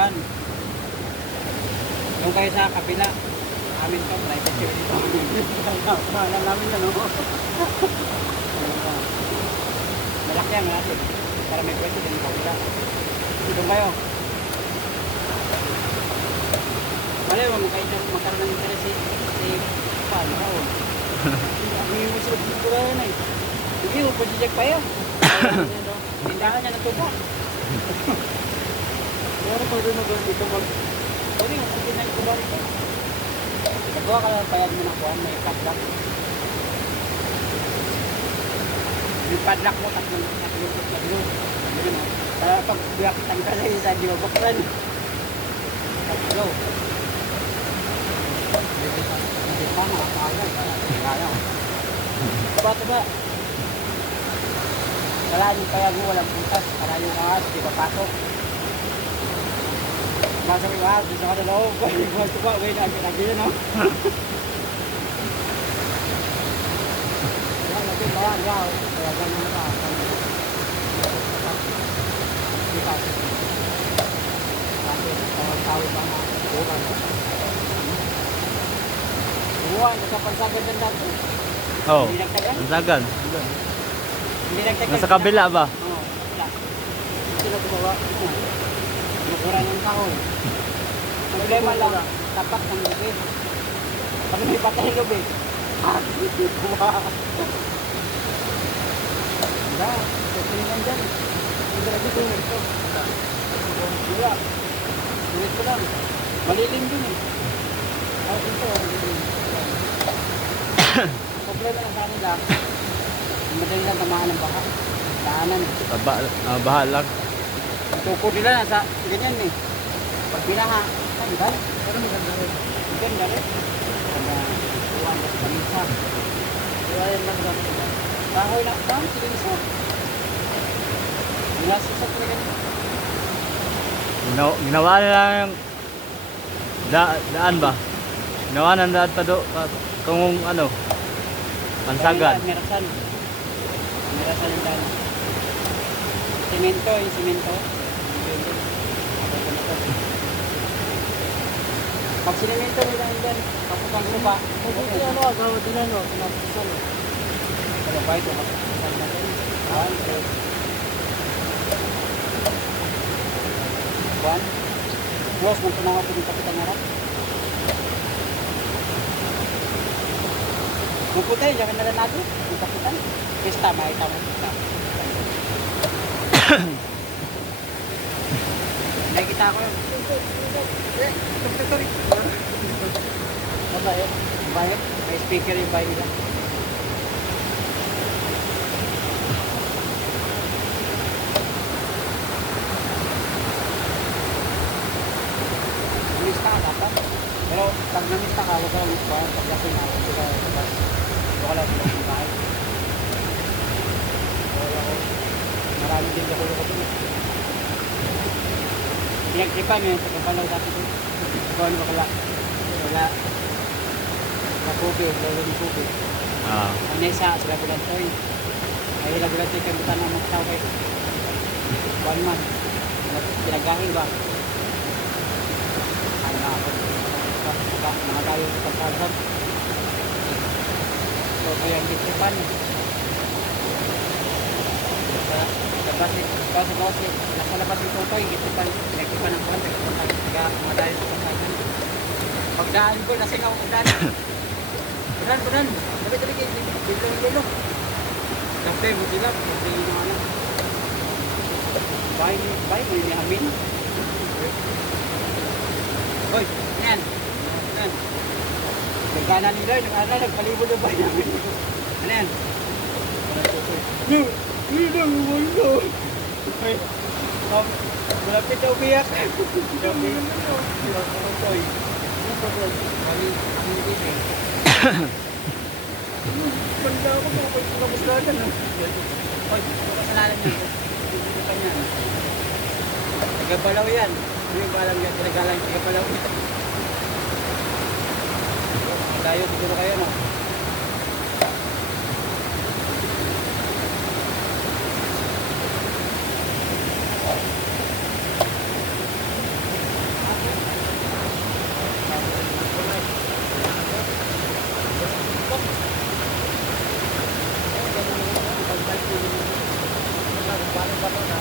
kuhan. Yung kayo sa kabila. Amin to, private yun dito. Mahalan namin yan, no? Malaki yan natin. Para may pwesto din yung kabila. Dito kayo. Malay mo, magkaroon ng interest si paano ka, oh. Ang yung musulog dito ka yun, eh. Hindi mo, pwede pa yun. Tindahan niya ng tuba. Pero pwede mo gawin dito mag... Pwede mo, pwede na yung tuba rito. Nagawa ka lang payad mo ng kuhan, may padlock. Yung padlock mo, tatlong. Ganun mo. Para pag biyakitan ka sa isa, di mabaklan. Tatlo. Hindi pa, nakakagay. Kaya. Tuba. Wala yung payag mo, walang butas. Para yung ahas, di ba pasok? Masok yung ahas, gusto ka na loob. Tuba, wait, lagi yun, no? Yan, lagi, bawa, yaw. Kaya ganyan na ba? Di pa. Kasi, tawag pa nga. Buwan. Buwan, nasa pansagan dyan dati. Oh, Hindi nagtagal? Pansagan. Hindi nagtagal. Nasa kabila ba? Oo, wala. Sila gumawa. Mukura ng kahoy. Problema lang, tapat ng lubid. Pag may patay lubid, buwa. Wala, kasi naman dyan. Hindi na dito ito. Wala. Ulit ko lang. Malilim din eh. Ito, malilim. Problema lang sa kanila. Madali lang tamaan ng baha. Daanan. Baha lang. Tuko nila nasa ganyan eh. Pag binaha, tanggal. Pero maganda rin. Maganda rin. Kaya, tuwan at panisa. Tuwan lang gamit nila. Kahoy lang ba? Silinsa. Nilasusot na ganyan. Ginawa nila yung daan ba? Ginawa ng daan pa do kung ano Pansagan. Merasan yung daan. Simento, yung simento. Pag sinemento nila yung dyan, kapag ang lupa, Mabuti ano, agawad nila no, pinapusan. Kaya ba ito, kapag natin. One. Boss, magpunang ako yung kapitan na rin. Magpunta yun, na nato, yung kapitan. Pista, makita mo pista. Nakikita ko yun. Mabayot. Mabayot. May speaker yung bayo nila. Namista ka dapat. Pero pag namista ka, huwag ka lang magbahan. Pag laking na, huwag ka lang. Huwag ka lang ng bahay. Maraming din ako ko dun. Pinagtripan yun sa kapalaw dati ko. Ikaw ano ba kala? Wala. Sa kubig, lalo ni kubig. Ang nesa, sa labulantoy. Ay labulantoy kayo buta na magtaw kayo. 1 month. Pinagahing ba? Ano na ako. Mga tayo sa pagkasab. So kaya ang tripan. Kasi nasa labas yung tutoy, pinagtipan ng konti, kaya madayo sa pasagan. Pagdaan ko, nasinaw ang daan. Buran, dabi, bilong. Kasi mo sila, kasi yung ano. Bye, may amin. Hoy, yan. Nagkanan nila, nagpalibol na ba namin. Ano yan? Wala. Ay, malapit na umiyak. Banda ako kung ako pinamusdagan. Hoy, kasalanan niya. Tagabalaw yan. Hindi ba alam yan? Tagabalaw yan. Tayo siguro kayo, no? bato na.